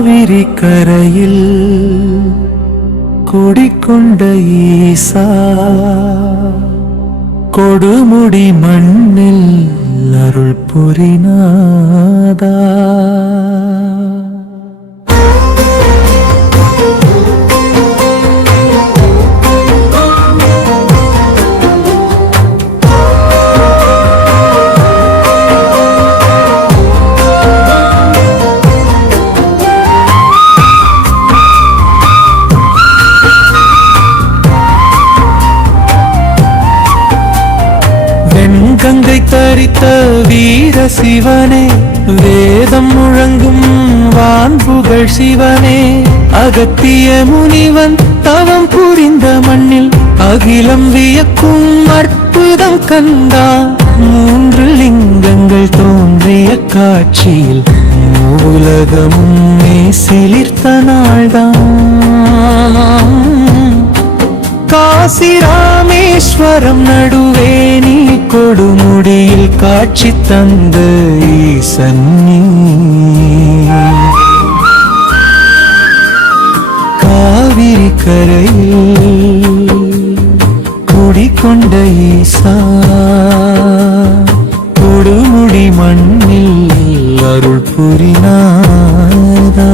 காவிரி கரையில் குடிக்கொண்ட ஈசா கொடுமுடி மண்ணில் அருள் புரிநாதா. கங்கை தரித்த வீர சிவனே, வேதம் முழங்கும் வான்புகழ் சிவனே, அகத்திய முனிவன் தவம் புரிந்த மண்ணில் அகிலம் வியக்கும் அற்புதம் கண்டா. 3 லிங்கங்கள் தோன்றிய காட்சியில் உலகமும் சிலிர்த்த நாள்தான். காசி ராமேஸ்வரம் நடுவே நீ கொடுமுடியில் காட்சி தந்த ஈசன். காவிரி கரையில் குடிக்கொண்ட ஈசா கொடுமுடி மண்ணில் அருள் புரிநாதா.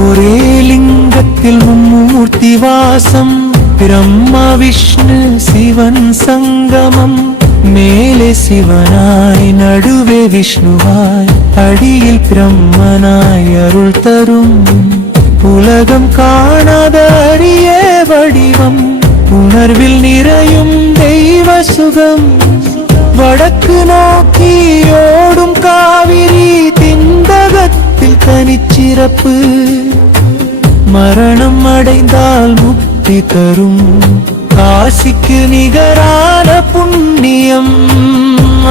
ஒரே லிங்கத்தில் மும்மூர்த்தி வாசம், பிரம்மா விஷ்ணு சிவன் சங்கமம். மேலே சிவனாய் நடுவே விஷ்ணுவாய், அடியில் பிரம்மனாய் அருள் தரும் உலகம் காணாத அரிய வடிவம். உணர்வில் நிறையும் தெய்வ சுகம், வடக்கு நோக்கி ஓடும் காவிரி திண்டகத்தில் தனிச்சிறப்பு. மரணம் அடைந்தால் முக்தி தரும் காசிக்கு நிகரான புண்ணியம்.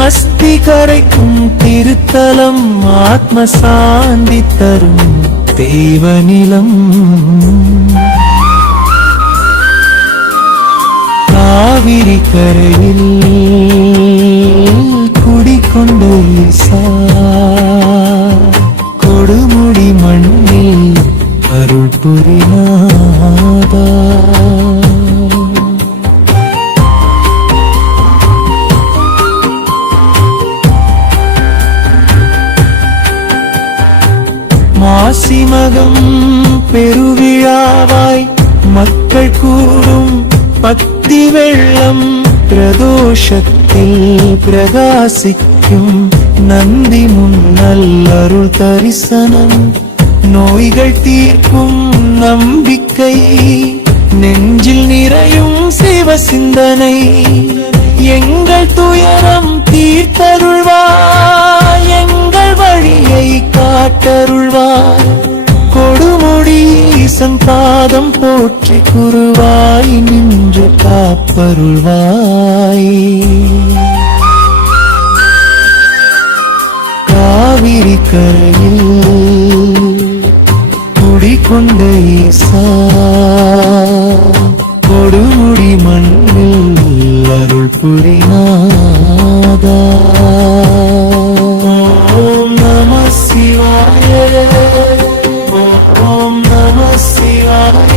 அஸ்தி கரைக்கும் திருத்தலம், ஆத்ம சாந்தி தரும் தெய்வ நிலம். காவிரி கரையில் குடிக்கொண்ட ஈசா கொடுமுடி மண்ணில் அருள் புரிநாதா. மாசி மகம் பெருவிழாவாய் மக்கள் கூடும் பக்தி வெள்ளம். பிரதோஷத்தில் பிரகாசிக்கும் நந்தி முன்னல் அருள் தரிசனம். நோய்கள் தீர்க்கும் நம்பிக்கை, நெஞ்சில் நிறையும் சிவ சிந்தனை. எங்கள் துயரம் தீர்த்தருள்வாய், எங்கள் வழியை காட்டருள்வாய். கொடுமுடி ஈசன் பாதம் போற்றி குருவாய் நின்று காப்பருள்வாய். காவிரி கரையில் குடிக்கொண்ட ஈசா கொடுமுடி மண்ணில் அருள் புரிநாதா. ஓம் நம சிவாய, ஓம் நம சிவாய.